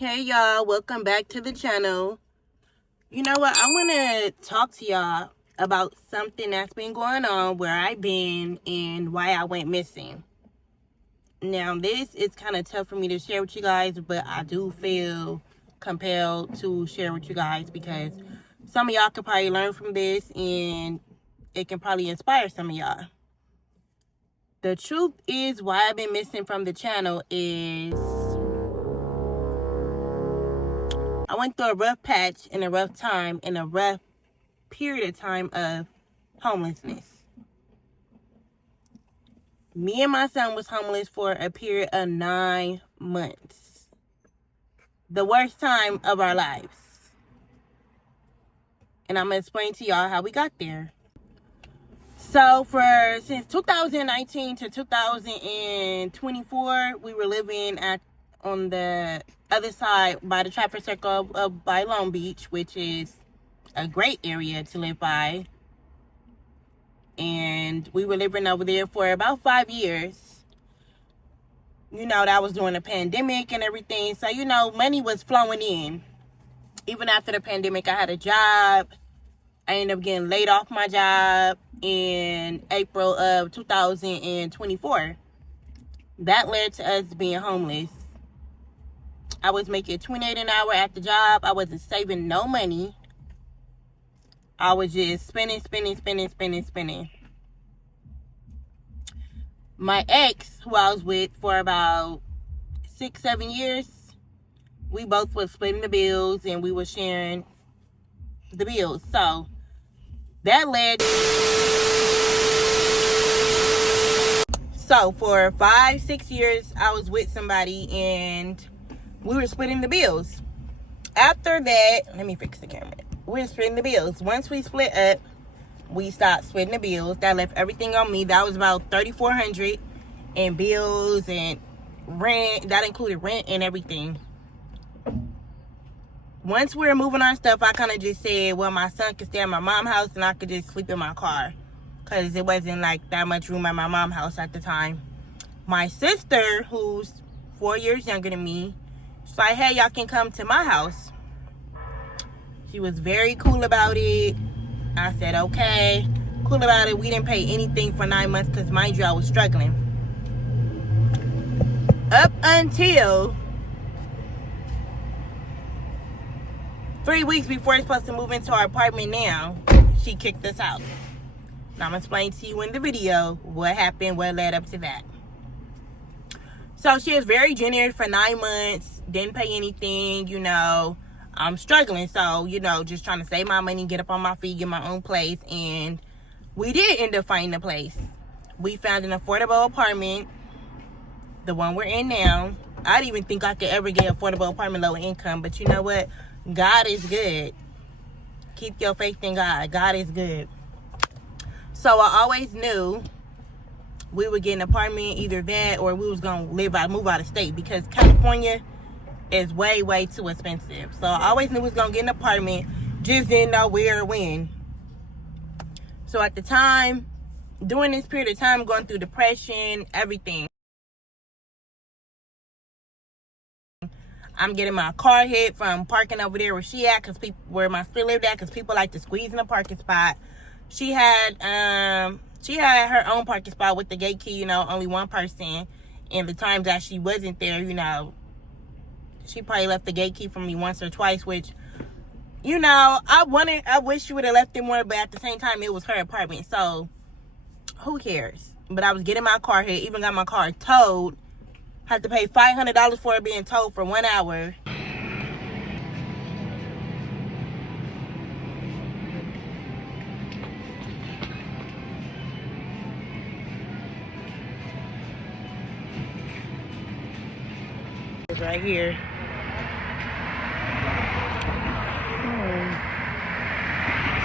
Hey y'all, welcome back to the channel. You know what, I want to talk to y'all about something that's been going on where I've been and why I went missing. Now this is kind of tough for me to share with you guys, but I do feel compelled to share with you guys because some of y'all could probably learn from this and it can probably inspire some of y'all. The truth is, why I've been missing from the channel is I went through a rough patch and a rough time and a rough period of time of homelessness. Me and my son was homeless for a period of 9 months. The worst time of our lives. And I'm going to explain to y'all how we got there. So since 2019 to 2024, we were living on the other side by the traffic circle by Long Beach, which is a great area to live by. And we were living over there for about 5 years. You know, that was during the pandemic and everything. So, you know, money was flowing in. Even after the pandemic, I had a job. I ended up getting laid off my job in April of 2024. That led to us being homeless. I was making $28 an hour at the job. I wasn't saving no money. I was just spending. My ex, who I was with for about 6-7 years, we both were splitting the bills and we were sharing the bills. So that led. So for 5-6 years, I was with somebody and we were splitting the bills. After that, let me fix the camera. We were splitting the bills. Once we split up, we stopped splitting the bills. That left everything on me. That was about $3,400 in bills and rent. That included rent and everything. Once we were moving our stuff, I kind of just said, well, my son could stay at my mom's house and I could just sleep in my car. Because it wasn't like that much room at my mom's house at the time. My sister, who's 4 years younger than me, she's like, hey, y'all can come to my house. She was very cool about it. I said, okay. Cool about it. We didn't pay anything for 9 months because, mind you, I was struggling. Up until 3 weeks before we're supposed to move into our apartment now, she kicked us out. Now I'm going to explain to you in the video what happened, what led up to that. So she was very generous for 9 months, didn't pay anything, you know. I'm struggling, so, you know, just trying to save my money, get up on my feet, get my own place. And we did end up finding a place. We found an affordable apartment, the one we're in now. I didn't even think I could ever get an affordable apartment low income, but you know what? God is good. Keep your faith in God. God is good. So I always knew we would get an apartment, either that or we was going to move out of state, because California is way, way too expensive. So I always knew we was going to get an apartment, just didn't know where or when. So at the time, during this period of time, going through depression, everything, I'm getting my car hit from parking over there where she at, where my sister lived at, because people like to squeeze in the parking spot. She had her own parking spot with the gate key, you know, only one person. And the times that she wasn't there, you know, she probably left the gate key for me once or twice, which, you know, I wish she would have left it more, but at the same time, it was her apartment, so who cares? But I was getting my car hit, even got my car towed. Had to pay $500 for it being towed for 1 hour. It's right here.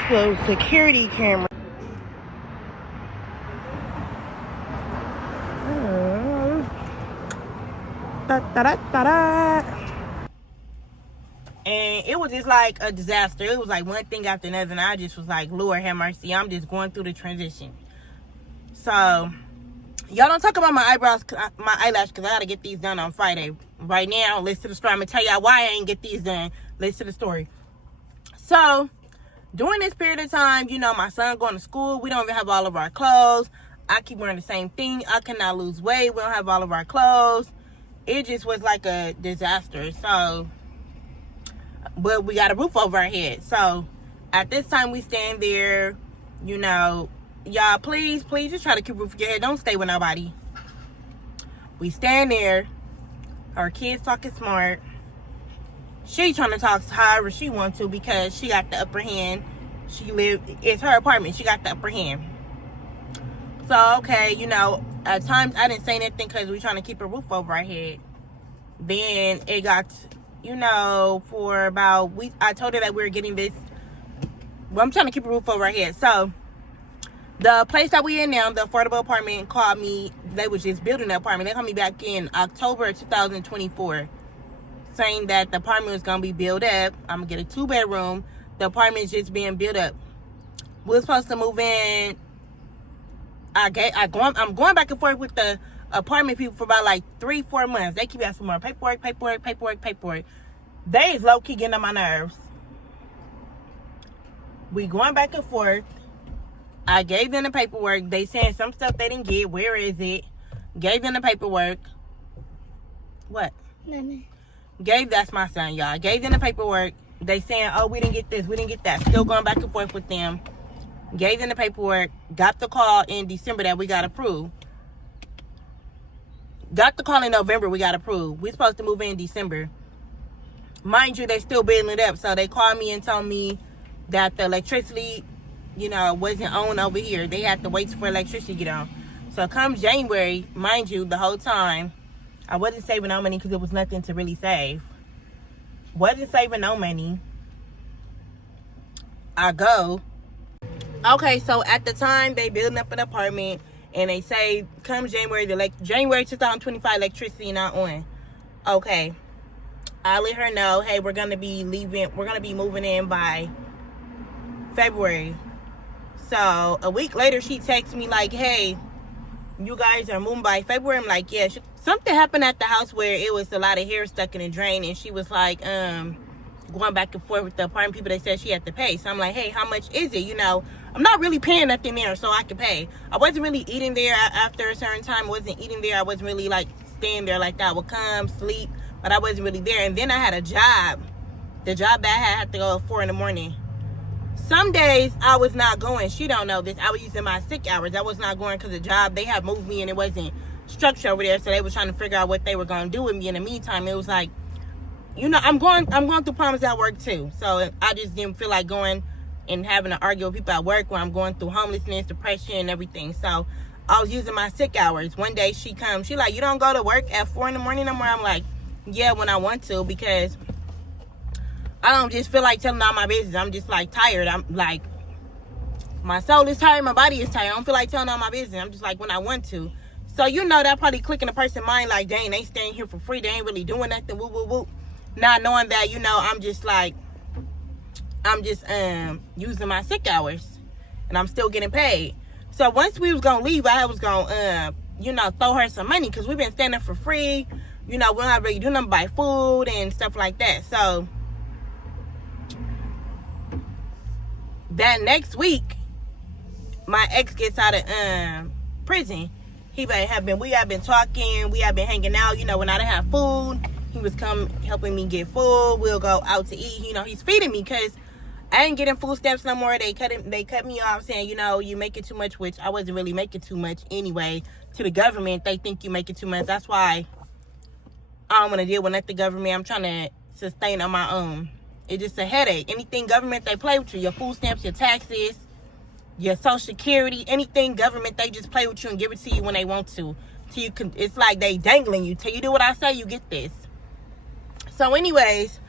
So security camera. And it was just like a disaster. It was like one thing after another, and I just was like, Lord have mercy, I'm just going through the transition. So y'all don't talk about my eyebrows, my eyelash, because I gotta get these done on Friday. right now, listen to the story. I'm going to tell y'all why I ain't get these done. Listen to the story. So, during this period of time, you know, my son going to school. We don't even have all of our clothes. I keep wearing the same thing. I cannot lose weight. We don't have all of our clothes. It just was like a disaster. So, but we got a roof over our head. So, at this time, we stand there, you know, y'all, please just try to keep a roof over your head. Don't stay with nobody. We stand there. Her kids talking smart. She trying to talk however she wants to because she got the upper hand. It's her apartment. She got the upper hand. So, okay, you know, at times I didn't say anything because we trying to keep a roof over our head. Then it got, you know, for about a week, I told her that we were getting this. Well, I'm trying to keep a roof over our head. So, the place that we in now, the affordable apartment, called me. They was just building the apartment. They called me back in October 2024. Saying that the apartment was going to be built up. I'm going to get a 2-bedroom. The apartment's just being built up. We're supposed to move in. I'm going back and forth with the apartment people for about like 3-4 months. They keep asking for more paperwork. They is low-key getting on my nerves. We going back and forth. I gave them the paperwork. They saying some stuff they didn't get. Where is it? Gave them the paperwork. What? NiNi. That's my son, y'all. Gave them the paperwork. They saying, oh, we didn't get this, we didn't get that. Still going back and forth with them. Gave them the paperwork. Got the call in December that we got approved. Got the call in November, we got approved. We supposed to move in December. Mind you, they still building it up. So they called me and told me that the electricity, you know, wasn't on over here. They had to wait for electricity to get on. So come January, mind you, the whole time, I wasn't saving no money because there was nothing to really save. Wasn't saving no money. I go. Okay, so at the time, they building up an apartment. And they say, come January 2025, electricity not on. Okay. I let her know, hey, we're going to be leaving. We're going to be moving in by February. So a week later, she texts me like, hey, you guys are moving by February. I'm like, yeah. Something happened at the house where it was a lot of hair stuck in the drain, and she was like, going back and forth with the apartment people. They said she had to pay. So I'm like, hey, how much is it? You know, I'm not really paying nothing there, so I could pay. I wasn't really eating there after a certain time. I wasn't eating there. I wasn't really like staying there like that. I would come, sleep, but I wasn't really there. And then I had a job. The job that I had to go at 4 in the morning. Some days I was not going. She don't know this. I was using my sick hours. I was not going because the job, they had moved me and it wasn't structured over there. So they were trying to figure out what they were going to do with me. In the meantime, it was like, you know, I'm going through problems at work too. So I just didn't feel like going and having to argue with people at work when I'm going through homelessness, depression, and everything. So I was using my sick hours. One day she comes, she like, you don't go to work at 4 in the morning no more? I'm like, yeah, when I want to, because I don't just feel like telling all my business. I'm just like tired. I'm like, my soul is tired, my body is tired. I don't feel like telling all my business. I'm just like when I want to. So you know that probably click in a person's mind like, dang, they staying here for free. They ain't really doing nothing. Woo, woo, woo. Not knowing that, you know, I'm just using my sick hours and I'm still getting paid. So once we was gonna leave, I was gonna you know, throw her some money because we've been standing for free. You know, we don't have really do nothing buy food and stuff like that. So that next week, my ex gets out of prison. We have been talking, we have been hanging out. You know, when I didn't have food, he was helping me get food. We'll go out to eat. You know, he's feeding me because I ain't getting food stamps no more. They cut me off saying, you know, you making too much, which I wasn't really making too much anyway. To the government, they think you making too much. That's why I don't want to deal with the government. I'm trying to sustain on my own. It's just a headache. Anything government, they play with you. Your food stamps, your taxes, your social security, anything government, they just play with you and give it to you when they want to. It's like they dangling you. Till you do what I say, you get this. So anyways,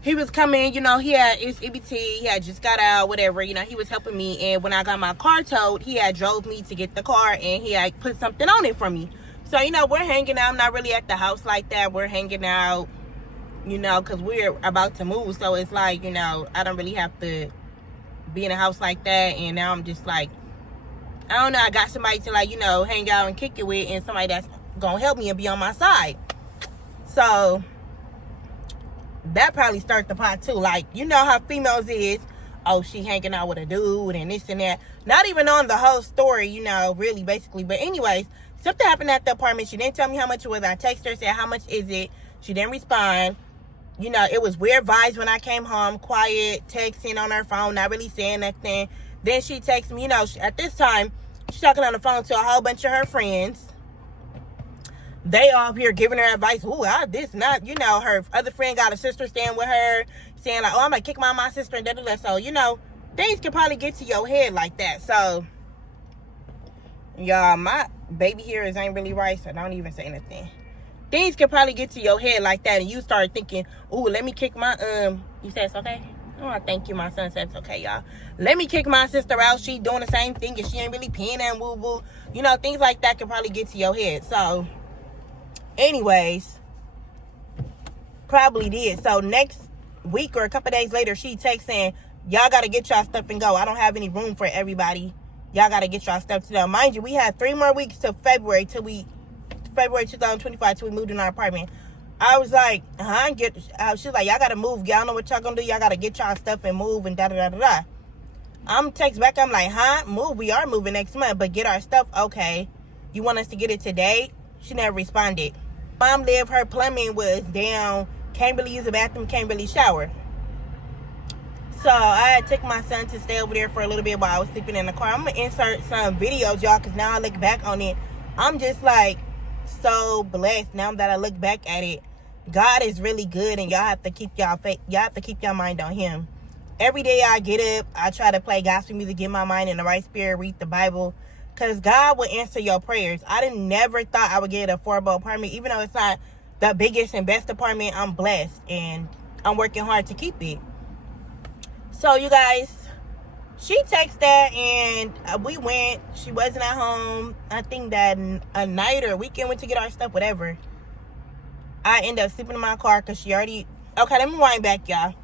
he was coming, you know, he had his EBT, he had just got out, whatever, you know, he was helping me. And when I got my car towed, he had drove me to get the car and he had put something on it for me. So, you know, we're hanging out. I'm not really at the house like that. We're hanging out, you know, because we're about to move. So it's like, you know, I don't really have to be in a house like that. And now I'm just like, I don't know, I got somebody to like, you know, hang out and kick it with and somebody that's going to help me and be on my side. So that probably started the pot too. Like, you know how females is, oh, she hanging out with a dude and this and that. Not even on the whole story, you know, really, basically. But anyways, something happened at the apartment. She didn't tell me how much it was. I texted her, said, how much is it? She didn't respond. You know, it was weird vibes when I came home. Quiet, texting on her phone, not really saying nothing. Then she texted me, you know, at this time, she's talking on the phone to a whole bunch of her friends. They all here giving her advice. Ooh, this not, you know, her other friend got a sister staying with her, saying like, oh, I'm gonna kick my sister and da-da-da. So, you know, things can probably get to your head like that. So, y'all, my baby hairs ain't really right, so don't even say anything. Things can probably get to your head like that, and you start thinking, ooh, let me kick my, you said it's okay? Oh, thank you, my son said it's okay, y'all. Let me kick my sister out. She doing the same thing, and she ain't really peeing and woo-woo. You know, things like that can probably get to your head. So, anyways, probably did. So next week or a couple days later, she texts saying, y'all gotta get y'all stuff and go. I don't have any room for everybody. Y'all gotta get y'all stuff to them. Mind you, we had 3 more weeks till February 2025 till we moved in our apartment. I was like, she was like, y'all gotta move. Y'all know what y'all gonna do. Y'all gotta get y'all stuff and move and da-da-da-da-da. I'm text back. I'm like, move. We are moving next month, but get our stuff. Okay. You want us to get it today? She never responded. Mom lived, her plumbing was down. Can't really use the bathroom, can't really shower. So I took my son to stay over there for a little bit while I was sleeping in the car. I'm going to insert some videos, y'all, because now I look back on it. I'm just like so blessed now that I look back at it. God is really good, and y'all have to keep y'all mind on him. Every day I get up, I try to play gospel music, get my mind in the right spirit, read the Bible, because God will answer your prayers. I never thought I would get an affordable apartment. Even though it's not the biggest and best apartment, I'm blessed, and I'm working hard to keep it. So, you guys, she texted that, and we went. She wasn't at home. I think that a night or a weekend went to get our stuff, whatever. I ended up sleeping in my car because she already... Okay, let me wind back, y'all.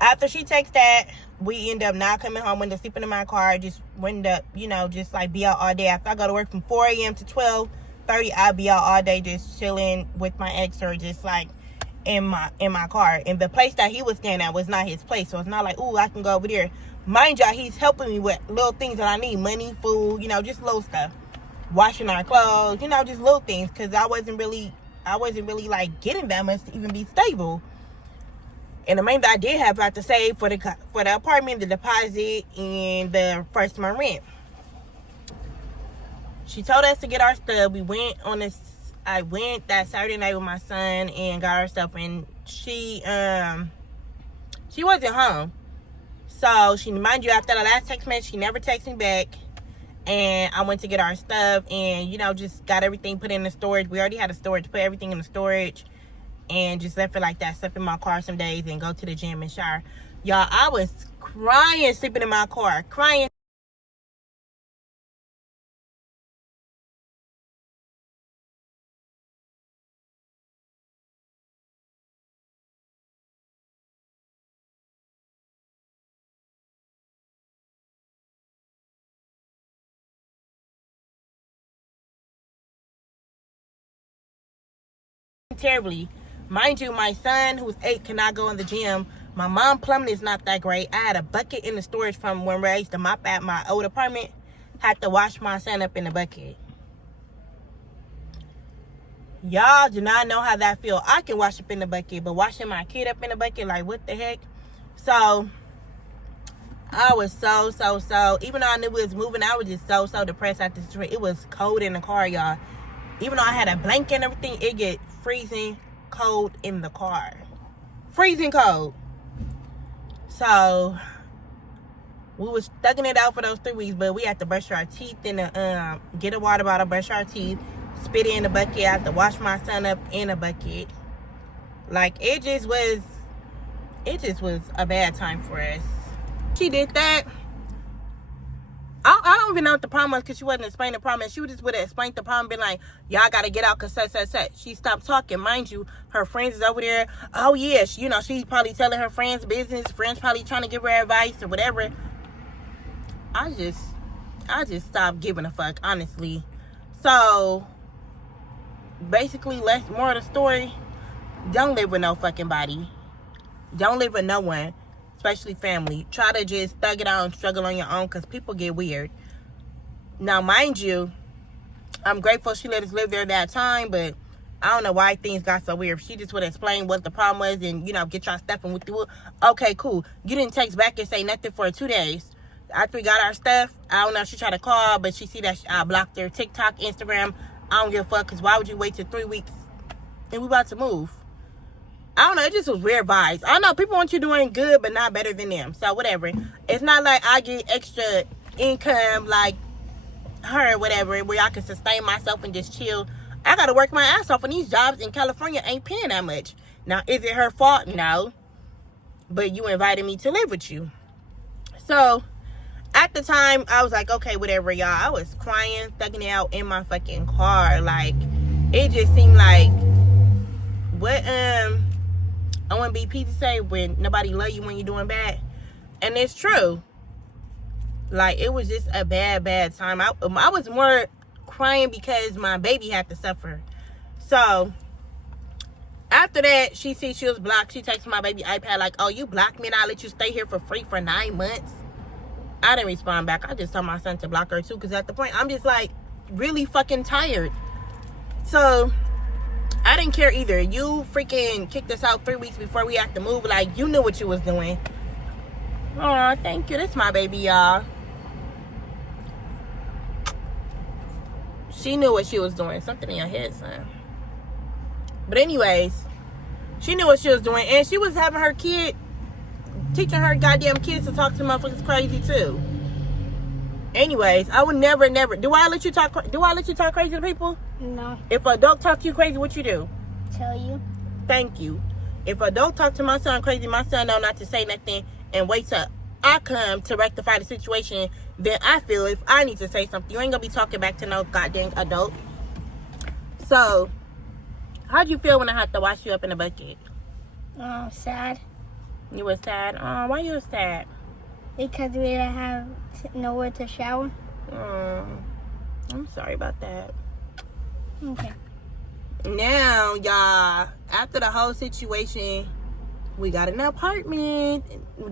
After she texted that, we end up not coming home, went to sleeping in my car, just went up, you know, just like be out all day. After I go to work from 4 a.m. to 12:30, I'll be out all day just chilling with my ex, or just like in my car. And the place that he was staying at was not his place, so it's not like, ooh, I can go over there. Mind y'all, he's helping me with little things that I need, money, food, you know, just little stuff, washing our clothes, you know, just little things, because I wasn't really like getting that much to even be stable. And the main thing I did have to save for the apartment, the deposit, and the first month rent. She told us to get our stuff. I went that Saturday night with my son and got our stuff, and she wasn't home. So mind you, after the last text message, she never texted me back. And I went to get our stuff, and, you know, just got everything put in the storage. We already had a storage, put everything in the storage, and just left it like that. Slept in my car some days and go to the gym and shower. Y'all, I was crying sleeping in my car, crying. Terribly. Mind you, my son, who's 8, cannot go in the gym. My mom plumbing is not that great. I had a bucket in the storage from when I used to mop at my old apartment. Had to wash my son up in the bucket. Y'all do not know how that feel. I can wash up in the bucket, but washing my kid up in the bucket, like, what the heck? So I was so, even though I knew we was moving, I was just so depressed at this trip. It was cold in the car, y'all. Even though I had a blanket and everything, it get freezing cold in the car. Freezing cold. So we was thugging it out for those 3 weeks, but we had to brush our teeth and get a water bottle, brush our teeth, spit it in the bucket. I had to wash my son up in a bucket. Like, it just was a bad time for us. She did that. I don't even know what the problem was, because she wasn't explaining the problem. She just would have explained the problem, been like, y'all got to get out because such. She stopped talking. Mind you, her friends is over there. Oh, yeah, she's probably telling her friends business. Friends probably trying to give her advice or whatever. I just stopped giving a fuck, honestly. So, basically, more of the story. don't live with no fucking body. Don't live with no one, especially family. Try to just thug it out and struggle on your own, because people get weird. Now, mind you, I'm grateful she let us live there that time, but I don't know why things got so weird. If she just would explain what the problem was and, you know, get y'all stuff and with the okay, cool. You didn't text back and say nothing for 2 days. After we got our stuff, I don't know if she tried to call, but she see that I blocked her TikTok, Instagram. I don't give a fuck, because why would you wait till 3 weeks and we about to move? I don't know, it just was weird vibes. I know people want you doing good, but not better than them. So whatever. It's not like I get extra income like her or whatever, where I can sustain myself and just chill. I gotta work my ass off, and these jobs in California ain't paying that much. Now, is it her fault? No. But you invited me to live with you. So at the time, I was like, okay, whatever, y'all. I was crying, thugging it out in my fucking car. Like, it just seemed like, what OMBP to say, when nobody love you when you're doing bad. And it's true. Like, it was just a bad time. I was more crying because my baby had to suffer. So after that, she see she was blocked. She texted my baby iPad like, oh, you blocked me and I let you stay here for free for 9 months. I didn't respond back. I just told my son to block her too, because at the point, I'm just like really fucking tired. So I didn't care either. You freaking kicked us out 3 weeks before we had to move. Like, you knew what you was doing. Oh, thank you. This my baby, y'all. She knew what she was doing. Something in your head, son. But anyways, she knew what she was doing. And she was having her kid, teaching her goddamn kids to talk to motherfuckers crazy too. Anyways, I would never. Do I let you talk crazy to people? No. If a dog talk to you crazy, what you do? Tell you. Thank you. If a dog talk to my son crazy, my son know not to say nothing and wait till I come to rectify the situation. Then I feel if I need to say something, you ain't gonna be talking back to no goddamn adult. So, how'd you feel when I had to wash you up in a bucket? Sad. You were sad? Why you were sad? Because we didn't have nowhere to shower. I'm sorry about that. Okay. Now, y'all, after the whole situation, we got an apartment.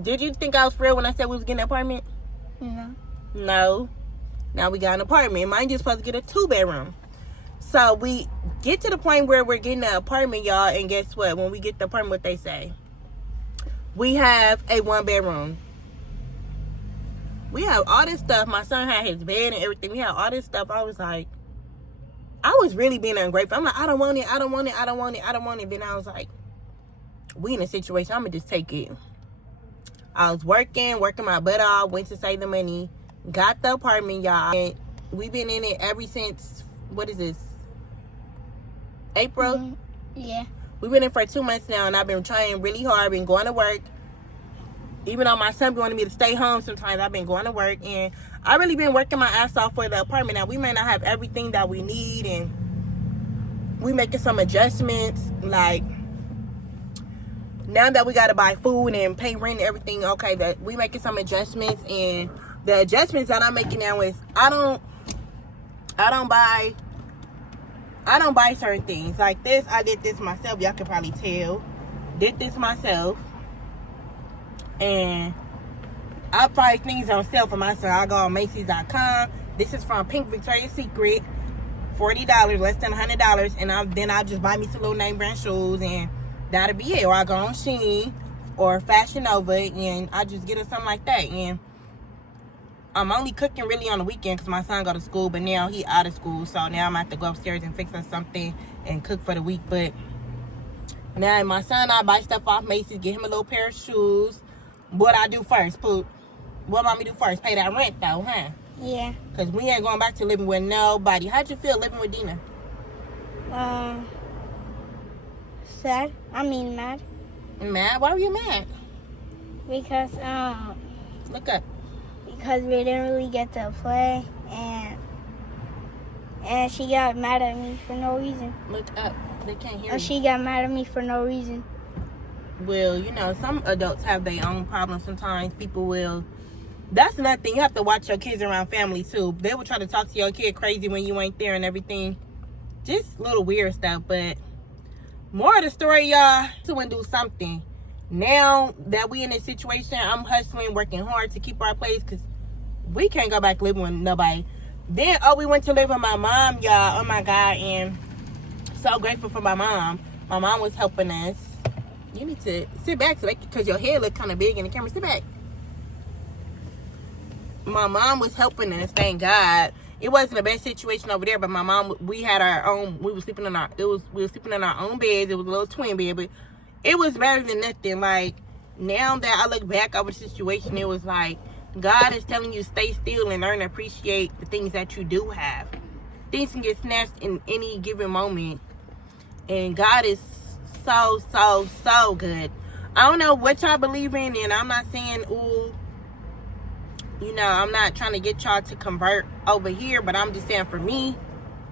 Did you think I was for real when I said we was getting an apartment? No. Now we got an apartment. Mind you, supposed to get a 2-bedroom. So we get to the point where we're getting an apartment, y'all, and guess what? When we get the apartment, what they say? We have a 1-bedroom. We have all this stuff. My son had his bed and everything. We had all this stuff. I was like, I was really being ungrateful. I'm like, I don't want it. Then I was like, we in a situation, I'm going to just take it. I was working my butt off, went to save the money, got the apartment, y'all. And we've been in it ever since, what is this? April? Yeah. We've been in for 2 months now, and I've been trying really hard, been going to work. Even though my son wanted me to stay home sometimes, I've been going to work, and I've really been working my ass off for the apartment. Now, we may not have everything that we need, and we making some adjustments. Like, now that we got to buy food and pay rent and everything, okay, that we making some adjustments, and the adjustments that I'm making now is I don't buy certain things. Like this, I did this myself. Y'all can probably tell. Did this myself. And I buy things on sale for myself. I go on Macy's.com. This is from Pink Victoria's Secret. $40, less than $100. And then I'll just buy me some little name brand shoes, and that'll be it. Or I go on Shein or Fashion Nova, and I just get her something like that. And I'm only cooking really on the weekend because my son go to school, but now he out of school. So now I'm going to have to go upstairs and fix us something and cook for the week. But now my son, I buy stuff off Macy's, get him a little pair of shoes. What I do first, Poop? What mommy do first? Pay that rent though, huh? Yeah. Because we ain't going back to living with nobody. How'd you feel living with Dina? Sad. I mean mad. Mad? Why were you mad? Because Look up. Because we didn't really get to play, and she got mad at me for no reason. Look up. They can't hear you. She got mad at me for no reason. Well, you know, some adults have their own problems sometimes. People will. That's another thing. You have to watch your kids around family, too. They will try to talk to your kid crazy when you ain't there and everything. Just little weird stuff. But More of the story, y'all, to do something. Now that we in this situation, I'm hustling, working hard to keep our place, because we can't go back living with nobody. Then, we went to live with my mom, y'all. Oh, my God. And so grateful for my mom. My mom was helping us. You need to sit back because your head look kind of big in the camera. Sit back. My mom was helping us, thank God. It wasn't the best situation over there, but my mom, we had our own, we were sleeping in our own beds. It was a little twin bed, but it was better than nothing. Like, now that I look back over the situation, it was like, God is telling you stay still and learn to appreciate the things that you do have. Things can get snatched in any given moment. And God is so, so, so good. I don't know what y'all believe in, and I'm not saying, ooh, you know, I'm not trying to get y'all to convert over here, but I'm just saying for me,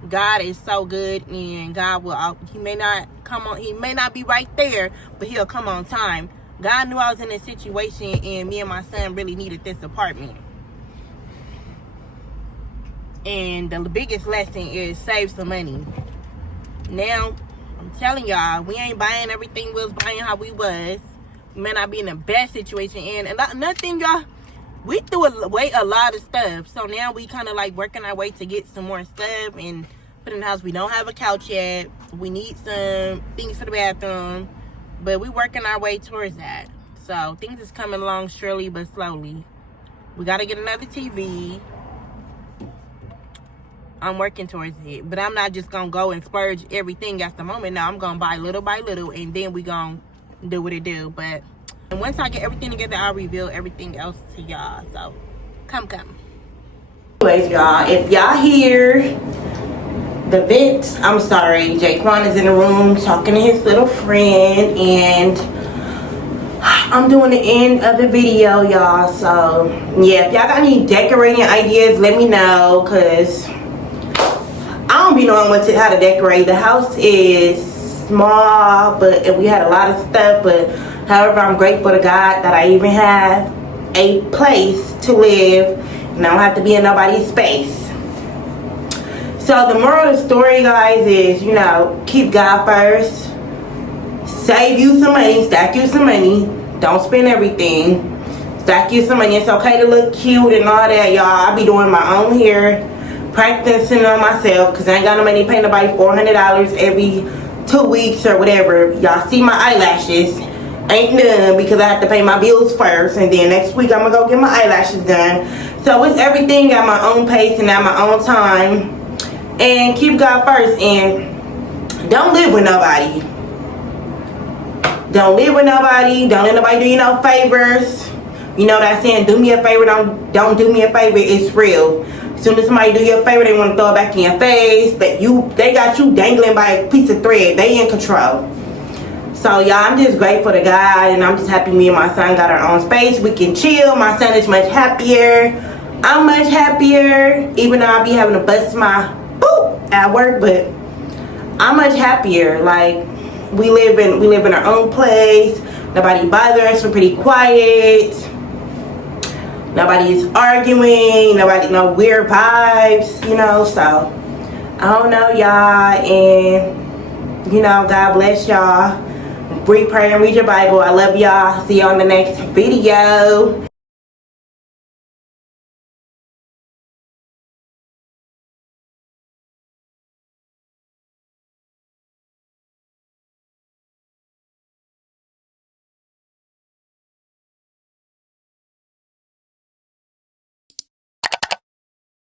God is so good, and God will, he may not come on, he may not be right there, but he'll come on time. God knew I was in this situation, and me and my son really needed this apartment. And the biggest lesson is save some money. Now, I'm telling y'all, we ain't buying everything we was buying how we was. We may not be in the best situation. And nothing, y'all, we threw away a lot of stuff. So now we kind of like working our way to get some more stuff and put in the house. We don't have a couch yet. We need some things for the bathroom. But we working our way towards that. So things is coming along surely but slowly. We got to get another TV. I'm working towards it. But I'm not just going to go and splurge everything at the moment. No, I'm going to buy little by little. And then we going to do what it do. But and once I get everything together, I'll reveal everything else to y'all. So, come. Anyways, y'all, if y'all hear the vents, I'm sorry. Jaquan is in the room talking to his little friend, and I'm doing the end of the video, y'all. So yeah, if y'all got any decorating ideas, let me know, because I don't be knowing how to decorate. The house is small, and we had a lot of stuff, but however, I'm grateful to God that I even have a place to live, and I don't have to be in nobody's space. So the moral of the story, guys, is, you know, keep God first. Save you some money. Stack you some money. Don't spend everything. Stack you some money. It's okay to look cute and all that, y'all. I be doing my own hair, practicing on myself, because I ain't got no money to pay nobody $400 every 2 weeks or whatever. Y'all see my eyelashes. Ain't done because I have to pay my bills first, and then next week I'm gonna go get my eyelashes done. So it's everything at my own pace and at my own time. And keep God first, and don't live with nobody. Don't live with nobody. Don't let nobody do you no favors. You know that saying, do me a favor, don't do me a favor. It's real. As soon as somebody do you a favor, they want to throw it back in your face. They got you dangling by a piece of thread. They in control. So y'all, I'm just grateful to God, and I'm just happy me and my son got our own space. We can chill. My son is much happier. I'm much happier, even though I be having to bust my boop at work, but I'm much happier. Like, we live in our own place. Nobody bothers us. We're pretty quiet. Nobody's arguing. No weird vibes, you know. So I don't know, y'all, and you know, God bless y'all. Read, pray, and read your Bible. I love y'all. See you on the next video.